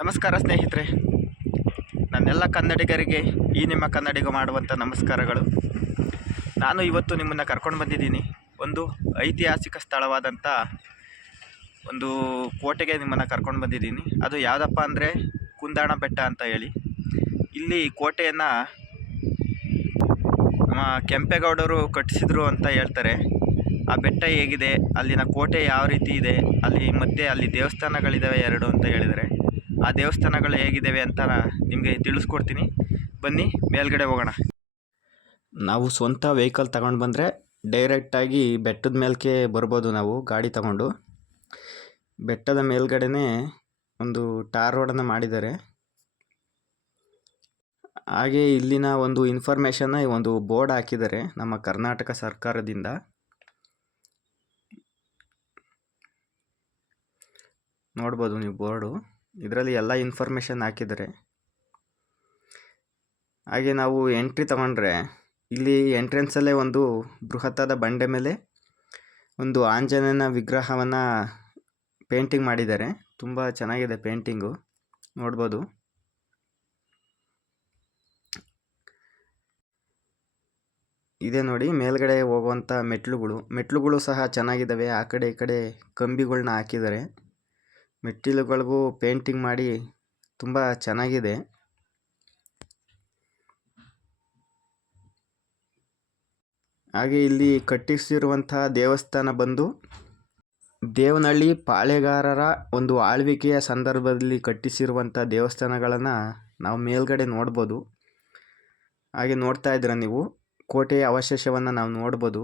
ನಮಸ್ಕಾರ ಸ್ನೇಹಿತರೆ. ನನ್ನೆಲ್ಲ ಕನ್ನಡಿಗರಿಗೆ ಈ ನಿಮ್ಮ ಕನ್ನಡಿಗ ಮಾಡುವಂಥ ನಮಸ್ಕಾರಗಳು. ನಾನು ಇವತ್ತು ನಿಮ್ಮನ್ನು ಕರ್ಕೊಂಡು ಬಂದಿದ್ದೀನಿ. ಒಂದು ಐತಿಹಾಸಿಕ ಸ್ಥಳವಾದಂಥ ಒಂದು ಕೋಟೆಗೆ ನಿಮ್ಮನ್ನು ಕರ್ಕೊಂಡು ಬಂದಿದ್ದೀನಿ. ಅದು ಯಾವುದಪ್ಪ ಅಂದರೆ ಕುಂದಾಣ ಬೆಟ್ಟ ಅಂತ ಹೇಳಿ. ಇಲ್ಲಿ ಕೋಟೆಯನ್ನು ನಮ್ಮ ಕೆಂಪೇಗೌಡರು ಕಟ್ಟಿಸಿದ್ರು ಅಂತ ಹೇಳ್ತಾರೆ. ಆ ಬೆಟ್ಟ ಹೇಗಿದೆ, ಅಲ್ಲಿನ ಕೋಟೆ ಯಾವ ರೀತಿ ಇದೆ, ಅಲ್ಲಿ ಮತ್ತೆ ಅಲ್ಲಿ ದೇವಸ್ಥಾನಗಳಿದ್ದಾವೆ ಎರಡು ಅಂತ ಹೇಳಿದರೆ ಆ ದೇವಸ್ಥಾನಗಳು ಹೇಗಿದ್ದಾವೆ ಅಂತ ನಿಮಗೆ ತಿಳಿಸ್ಕೊಡ್ತೀನಿ. ಬನ್ನಿ, ಮೇಲ್ಗಡೆ ಹೋಗೋಣ. ನಾವು ಸ್ವಂತ ವೆಹಿಕಲ್ ತಗೊಂಡು ಬಂದರೆ ಡೈರೆಕ್ಟಾಗಿ ಬೆಟ್ಟದ ಮೇಲಕ್ಕೆ ಬರ್ಬೋದು ನಾವು, ಗಾಡಿ ತಗೊಂಡು. ಬೆಟ್ಟದ ಮೇಲ್ಗಡೆನೇ ಒಂದು ಟಾರ್ ರೋಡನ್ನು ಮಾಡಿದ್ದಾರೆ. ಹಾಗೆ ಇಲ್ಲಿನ ಒಂದು ಇನ್ಫಾರ್ಮೇಷನ್ನ ಒಂದು ಬೋರ್ಡ್ ಹಾಕಿದ್ದಾರೆ, ನಮ್ಮ ಕರ್ನಾಟಕ ಸರ್ಕಾರದಿಂದ. ನೋಡ್ಬೋದು ನೀವು ಬೋರ್ಡು. ಇದರಲ್ಲಿ ಎಲ್ಲ ಇನ್ಫಾರ್ಮೇಷನ್ ಹಾಕಿದ್ದಾರೆ. ಹಾಗೆ ನಾವು ಎಂಟ್ರಿ ತಗೊಂಡ್ರೆ, ಇಲ್ಲಿ ಎಂಟ್ರೆನ್ಸಲ್ಲೇ ಒಂದು ಬೃಹತ್ತಾದ ಬಂಡೆ ಮೇಲೆ ಒಂದು ಆಂಜನೇಯನ ವಿಗ್ರಹವನ್ನು ಪೇಂಟಿಂಗ್ ಮಾಡಿದ್ದಾರೆ. ತುಂಬ ಚೆನ್ನಾಗಿದೆ ಪೇಂಟಿಂಗು ನೋಡ್ಬೋದು. ಇದೆ ನೋಡಿ, ಮೇಲ್ಗಡೆ ಹೋಗುವಂಥ ಮೆಟ್ಲುಗಳು. ಮೆಟ್ಲುಗಳು ಸಹ ಚೆನ್ನಾಗಿದ್ದಾವೆ. ಆ ಕಡೆ ಈ ಕಡೆ ಕಂಬಿಗಳನ್ನ ಹಾಕಿದ್ದಾರೆ. ಮೆಟ್ಟಿಲುಗಳಿಗೂ ಪೇಂಟಿಂಗ್ ಮಾಡಿ ತುಂಬ ಚೆನ್ನಾಗಿದೆ. ಹಾಗೆ ಇಲ್ಲಿ ಕಟ್ಟಿಸಿರುವಂತಹ ದೇವಸ್ಥಾನ ಬಂದು ದೇವನಹಳ್ಳಿ ಪಾಳೆಗಾರರ ಒಂದು ಆಳ್ವಿಕೆಯ ಸಂದರ್ಭದಲ್ಲಿ ಕಟ್ಟಿಸಿರುವಂಥ ದೇವಸ್ಥಾನಗಳನ್ನು ನಾವು ಮೇಲ್ಗಡೆ ನೋಡ್ಬೋದು. ಹಾಗೆ ನೋಡ್ತಾ ಇದ್ದೀರ ನೀವು? ಕೋಟೆಯ ಅವಶೇಷವನ್ನು ನಾವು ನೋಡ್ಬೋದು.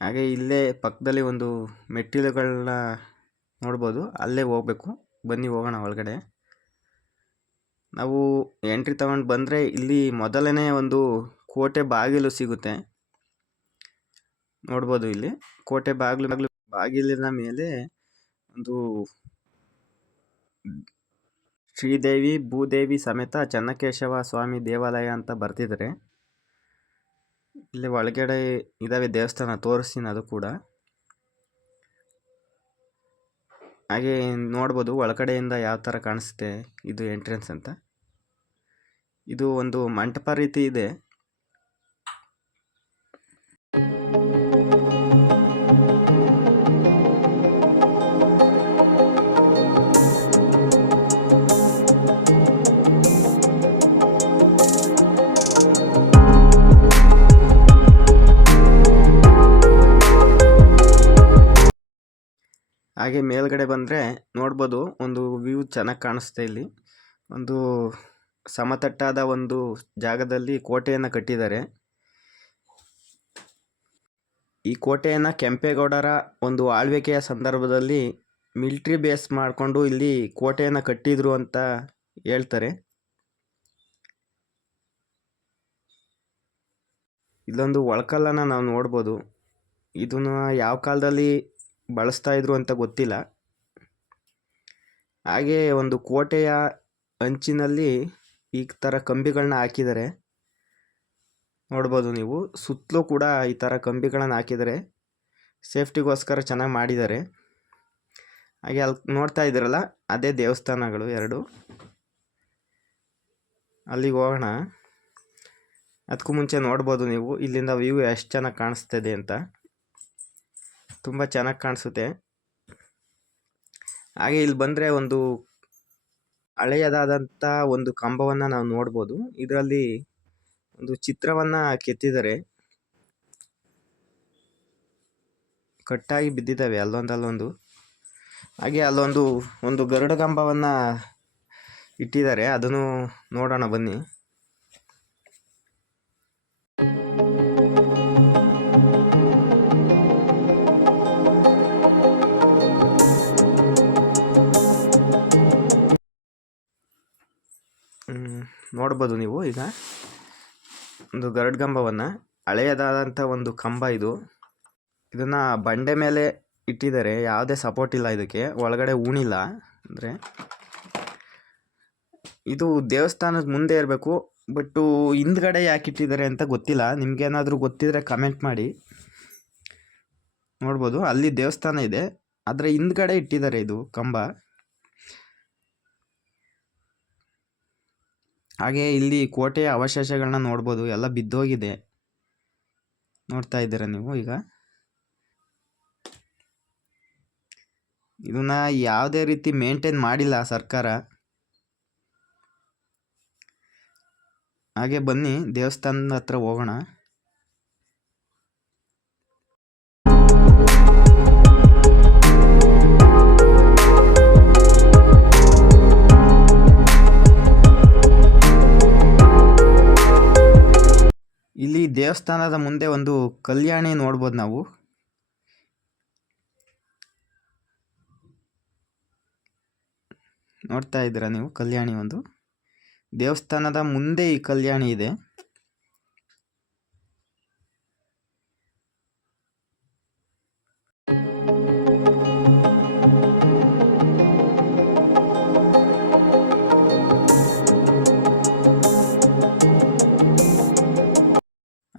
ಹಾಗೆ ಇಲ್ಲೇ ಪಕ್ಕದಲ್ಲಿ ಒಂದು ಮೆಟ್ಟಿಲುಗಳನ್ನ ನೋಡ್ಬೋದು. ಅಲ್ಲೇ ಹೋಗ್ಬೇಕು. ಬನ್ನಿ ಹೋಗೋಣ ಒಳಗಡೆ. ನಾವು ಎಂಟ್ರಿ ತಗೊಂಡು ಬಂದರೆ ಇಲ್ಲಿ ಮೊದಲನೇ ಒಂದು ಕೋಟೆ ಬಾಗಿಲು ಸಿಗುತ್ತೆ. ನೋಡ್ಬೋದು ಇಲ್ಲಿ. ಕೋಟೆ ಬಾಗಿಲು ಬಾಗಿಲು ಬಾಗಿಲಿನ ಮೇಲೆ ಒಂದು ಶ್ರೀದೇವಿ ಭೂದೇವಿ ಸಮೇತ ಚೆನ್ನಕೇಶವ ಸ್ವಾಮಿ ದೇವಾಲಯ ಅಂತ ಬರ್ತಿದ್ದಾರೆ. ಇಲ್ಲಿ ಒಳಗಡೆ ಇದಾವೆ ದೇವಸ್ಥಾನ ತೋರಿಸ್ತೀನಿ ಅದು ಕೂಡ. ಹಾಗೆ ನೋಡ್ಬೋದು ಒಳಗಡೆಯಿಂದ ಯಾವ ಥರ ಕಾಣಿಸುತ್ತೆ ಇದು ಎಂಟ್ರೆನ್ಸ್ ಅಂತ. ಇದು ಒಂದು ಮಂಟಪ ರೀತಿ ಇದೆ. ಹಾಗೆ ಮೇಲ್ಗಡೆ ಬಂದರೆ ನೋಡ್ಬೋದು ಒಂದು ವ್ಯೂ ಚೆನ್ನಾಗಿ ಕಾಣಿಸ್ತಾ ಇಲ್ಲಿ. ಒಂದು ಸಮತಟ್ಟಾದ ಒಂದು ಜಾಗದಲ್ಲಿ ಕೋಟೆಯನ್ನು ಕಟ್ಟಿದ್ದಾರೆ. ಈ ಕೋಟೆಯನ್ನು ಕೆಂಪೇಗೌಡರ ಒಂದು ಆಳ್ವಿಕೆಯ ಸಂದರ್ಭದಲ್ಲಿ ಮಿಲ್ಟ್ರಿ ಬೇಸ್ ಮಾಡಿಕೊಂಡು ಇಲ್ಲಿ ಕೋಟೆಯನ್ನು ಕಟ್ಟಿದ್ರು ಅಂತ ಹೇಳ್ತಾರೆ. ಇಲ್ಲೊಂದು ಒಳಕಲ್ಲನ್ನು ನಾವು ನೋಡ್ಬೋದು. ಇದನ್ನು ಯಾವ ಕಾಲದಲ್ಲಿ ಬಳಸ್ತಾ ಇದ್ರು ಅಂತ ಗೊತ್ತಿಲ್ಲ. ಹಾಗೆ ಒಂದು ಕೋಟೆಯ ಅಂಚಿನಲ್ಲಿ ಈ ಥರ ಕಂಬಿಗಳನ್ನ ಹಾಕಿದ್ದಾರೆ ನೋಡ್ಬೋದು ನೀವು, ಸುತ್ತಲೂ ಕೂಡ ಈ ಥರ ಕಂಬಿಗಳನ್ನು ಹಾಕಿದ್ದಾರೆ ಸೇಫ್ಟಿಗೋಸ್ಕರ ಚೆನ್ನಾಗಿ ಮಾಡಿದ್ದಾರೆ ಹಾಗೆ ಅಲ್ಲಿ ನೋಡ್ತಾ ಇದ್ದೀರಲ್ಲ, ಅದೇ ದೇವಸ್ಥಾನಗಳು ಎರಡು. ಅಲ್ಲಿಗೆ ಹೋಗೋಣ. ಅದಕ್ಕೂ ಮುಂಚೆ ನೋಡ್ಬೋದು ನೀವು, ಇಲ್ಲಿಂದ ವ್ಯೂ ಎಷ್ಟು ಚೆನ್ನಾಗಿ ಕಾಣಿಸ್ತಿದೆ ಅಂತ. ತುಂಬ ಚೆನ್ನಾಗಿ ಕಾಣಿಸುತ್ತೆ. ಹಾಗೆ ಇಲ್ಲಿ ಬಂದರೆ ಒಂದು ಹಳೆಯದಾದಂಥ ಒಂದು ಕಂಬವನ್ನು ನಾವು ನೋಡ್ಬೋದು. ಇದರಲ್ಲಿ ಒಂದು ಚಿತ್ರವನ್ನು ಕೆತ್ತಿದ್ದಾರೆ. ಕಟ್ಟಾಗಿ ಬಿದ್ದಿದ್ದಾವೆ ಅಲ್ಲೊಂದು ಅಲ್ಲೊಂದು ಹಾಗೆ ಅಲ್ಲೊಂದು, ಒಂದು ಗರುಡ ಕಂಬವನ್ನು ಇಟ್ಟಿದ್ದಾರೆ. ಅದನ್ನು ನೋಡೋಣ ಬನ್ನಿ. ನೋಡ್ಬೋದು ನೀವು ಈಗ. ಒಂದು ಗರುಡ್ ಕಂಬವನ್ನು ಹಳೆಯದಾದಂಥ ಒಂದು ಕಂಬ ಇದು. ಇದನ್ನು ಬಂಡೆ ಮೇಲೆ ಇಟ್ಟಿದ್ದಾರೆ ಯಾವುದೇ ಸಪೋರ್ಟ್ ಇಲ್ಲ ಇದಕ್ಕೆ, ಒಳಗಡೆ ಊಣಿಲ್ಲ ಅಂದರೆ. ಇದು ದೇವಸ್ಥಾನದ ಮುಂದೆ ಇರಬೇಕು, ಬಟ್ಟು ಹಿಂದ್ಗಡೆ ಯಾಕೆ ಇಟ್ಟಿದ್ದಾರೆ ಅಂತ ಗೊತ್ತಿಲ್ಲ. ನಿಮ್ಗೇನಾದರೂ ಗೊತ್ತಿದ್ದರೆ ಕಮೆಂಟ್ ಮಾಡಿ. ನೋಡ್ಬೋದು, ಅಲ್ಲಿ ದೇವಸ್ಥಾನ ಇದೆ, ಆದರೆ ಹಿಂದ್ಗಡೆ ಇಟ್ಟಿದ್ದಾರೆ ಇದು ಕಂಬ. ಹಾಗೆ ಇಲ್ಲಿ ಕೋಟೆಯ ಅವಶೇಷಗಳನ್ನ ನೋಡ್ಬೋದು. ಎಲ್ಲ ಬಿದ್ದೋಗಿದೆ. ನೋಡ್ತಾ ಇದ್ದೀರ ನೀವು ಈಗ? ಇದನ್ನ ಯಾವುದೇ ರೀತಿ ಮೇಂಟೈನ್ ಮಾಡಿಲ್ಲ ಸರ್ಕಾರ. ಹಾಗೆ ಬನ್ನಿ ದೇವಸ್ಥಾನದ ಹತ್ರ ಹೋಗೋಣ. ದೇವಸ್ಥಾನದ ಮುಂದೆ ಒಂದು ಕಲ್ಯಾಣಿ ನೋಡ್ಬೋದು ನಾವು. ನೋಡ್ತಾ ಇದ್ದೀರಾ ನೀವು ಕಲ್ಯಾಣಿ ಒಂದು. ದೇವಸ್ಥಾನದ ಮುಂದೆ ಈ ಕಲ್ಯಾಣಿ ಇದೆ.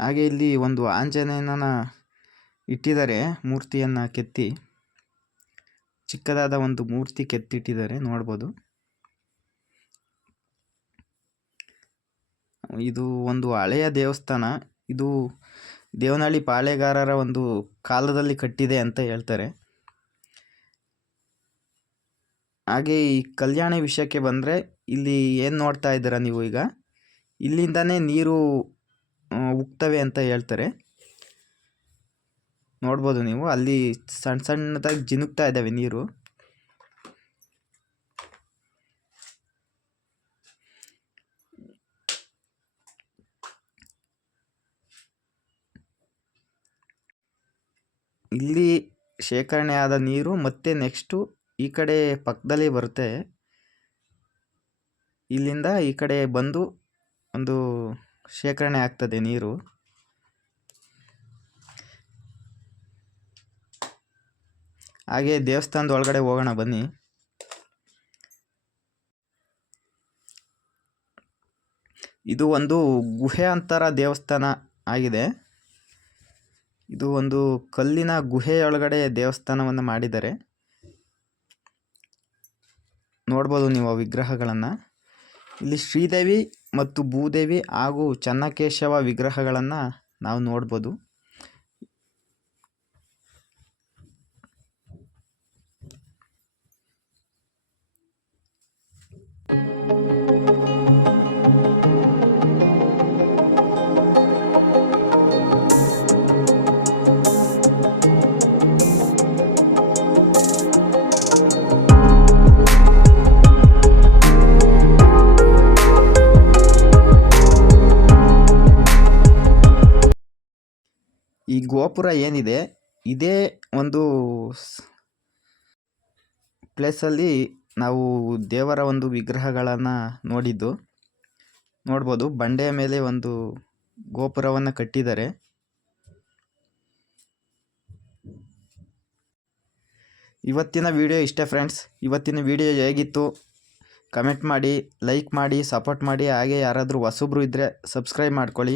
ಹಾಗೆ ಇಲ್ಲಿ ಒಂದು ಆಂಜನೇಯನ ಇಟ್ಟಿದ್ದಾರೆ, ಮೂರ್ತಿಯನ್ನ ಕೆತ್ತಿ. ಚಿಕ್ಕದಾದ ಒಂದು ಮೂರ್ತಿ ಕೆತ್ತಿಟ್ಟಿದ್ದಾರೆ, ನೋಡ್ಬೋದು. ಇದು ಒಂದು ಹಳೆಯ ದೇವಸ್ಥಾನ. ಇದು ದೇವನಹಳ್ಳಿ ಪಾಳೆಗಾರರ ಒಂದು ಕಾಲದಲ್ಲಿ ಕಟ್ಟಿದೆ ಅಂತ ಹೇಳ್ತಾರೆ. ಹಾಗೆ ಈ ಕಲ್ಯಾಣ ವಿಷಯಕ್ಕೆ ಬಂದರೆ ಇಲ್ಲಿ ಏನು ನೋಡ್ತಾ ಇದ್ದೀರಾ ನೀವು ಈಗ? ಇಲ್ಲಿಂದನೇ ನೀರು ಉಕ್ತವೆ ಅಂತ ಹೇಳ್ತಾರೆ. ನೋಡ್ಬೋದು ನೀವು. ಅಲ್ಲಿ ಸಣ್ಣ ಸಣ್ಣದಾಗಿ ಜಿನುಕ್ತಾ ಇದ್ದಾವೆ ನೀರು. ಇಲ್ಲಿ ಶೇಖರಣೆ ಆದ ನೀರು ಮತ್ತೆ ನೆಕ್ಸ್ಟು ಈ ಕಡೆ ಪಕ್ಕದಲ್ಲಿ ಬರುತ್ತೆ. ಇಲ್ಲಿಂದ ಈ ಕಡೆ ಬಂದು ಒಂದು ಶೇಖರಣೆ ಆಗ್ತದೆ ನೀರು. ಹಾಗೆ ದೇವಸ್ಥಾನದ ಒಳಗಡೆ ಹೋಗೋಣ ಬನ್ನಿ. ಇದು ಒಂದು ಗುಹೆ ಅಂತರ ದೇವಸ್ಥಾನ ಆಗಿದೆ. ಇದು ಒಂದು ಕಲ್ಲಿನ ಗುಹೆಯೊಳಗಡೆ ದೇವಸ್ಥಾನವನ್ನು ಮಾಡಿದ್ದಾರೆ. ನೋಡ್ಬೋದು ನೀವು ವಿಗ್ರಹಗಳನ್ನು. ಇಲ್ಲಿ ಶ್ರೀದೇವಿ ಮತ್ತು ಭೂದೇವಿ ಹಾಗೂ ಚನ್ನಕೇಶವ ವಿಗ್ರಹಗಳನ್ನು ನಾವು ನೋಡ್ಬೋದು. ಈ ಗೋಪುರ ಏನಿದೆ, ಇದೇ ಒಂದು ಪ್ಲೇಸಲ್ಲಿ ನಾವು ದೇವರ ಒಂದು ವಿಗ್ರಹಗಳನ್ನು ನೋಡಿದ್ದು. ನೋಡ್ಬೋದು, ಬಂಡೆಯ ಮೇಲೆ ಒಂದು ಗೋಪುರವನ್ನು ಕಟ್ಟಿದ್ದಾರೆ. ಇವತ್ತಿನ ವಿಡಿಯೋ ಇಷ್ಟೇ ಫ್ರೆಂಡ್ಸ್ ಇವತ್ತಿನ ವಿಡಿಯೋ ಹೇಗಿತ್ತು? ಕಮೆಂಟ್ ಮಾಡಿ ಲೈಕ್ ಮಾಡಿ ಸಪೋರ್ಟ್ ಮಾಡಿ, ಹಾಗೆ ಯಾರಾದರೂ ಹೊಸಬ್ರು ಇದ್ದರೆ ಸಬ್ಸ್ಕ್ರೈಬ್ ಮಾಡ್ಕೊಳ್ಳಿ.